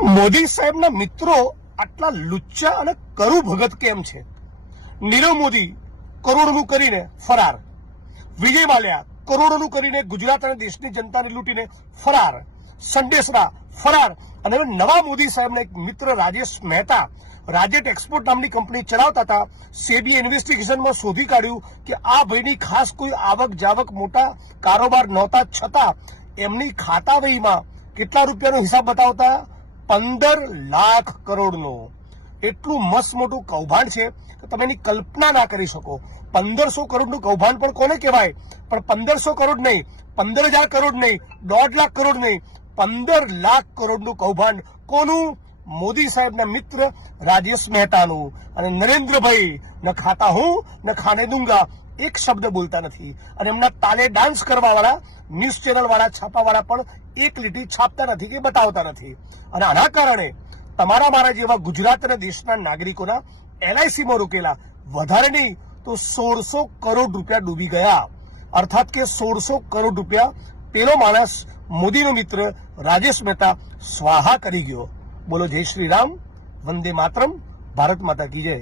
મોદી સાહેબના મિત્રો આટલા લુચ્ચા અને કරු ભગત કેમ છે? નીરવ મોદી કરોડોનું કરીને ફરાર, વિજય માલ્યા કરોડોનું કરીને ગુજરાત અને દેશની જનતાને લૂંટીને ફરાર, સંદેશરા ફરાર, અને હવે નવા મોદી સાહેબના એક મિત્ર રાજેશ મહેતા રાજેટ એક્સપોર્ટ નામની કંપની ચલાવતા હતા. સેબી ઇન્વેસ્ટિગેશનમાં શોધી કાઢ્યું કે આ ભાઈની ખાસ કોઈ આવક જાવક મોટા કારોબાર નહોતા, છતાં એમની ખાતા વહીમાં કેટલા રૂપિયાનો હિસાબ બતાવતા? 15 લાખ કરોડનો. એટલું મસ્ત મોટું કૌભાંડ છે કે તમે એની કલ્પના ના કરી શકો. 1500 કરોડનું કૌભાંડ પણ કોને કહેવાય? પણ 1500 કરોડ નહીં, 15,000 કરોડ નહીં, 1.5 લાખ કરોડ નહીં, 15 લાખ કરોડનું કૌભાંડ કોનું? મોદી સાહેબના મિત્ર રાજેશ મહેતાનું. અને નરેન્દ્રભાઈ ન ખાતા હું ન ખાને દૂંગા એક શબ્દ બોલતા નથી, અને એમના તાલે ડાન્સ કરવા વાળા ન્યૂઝ ચેનલ વાળા છાપા વાળા પણ એક લીટી છાપતા નથી કે બતાવતા નથી. અને આના કારણે તમારા મારા જેવા ગુજરાત અને દેશના નાગરિકોના LICમાં રોકેલા વધારે નહીં તો 1600 કરોડ રૂપિયા ડૂબી ગયા. અર્થાત કે 1600 કરોડ રૂપિયા પેલો માણસ મોદીનો મિત્ર રાજેશ મહેતા સ્વાહા કરી ગયો. બોલો જય શ્રી રામ, વંદે માતરમ, ભારત માતા કી જય.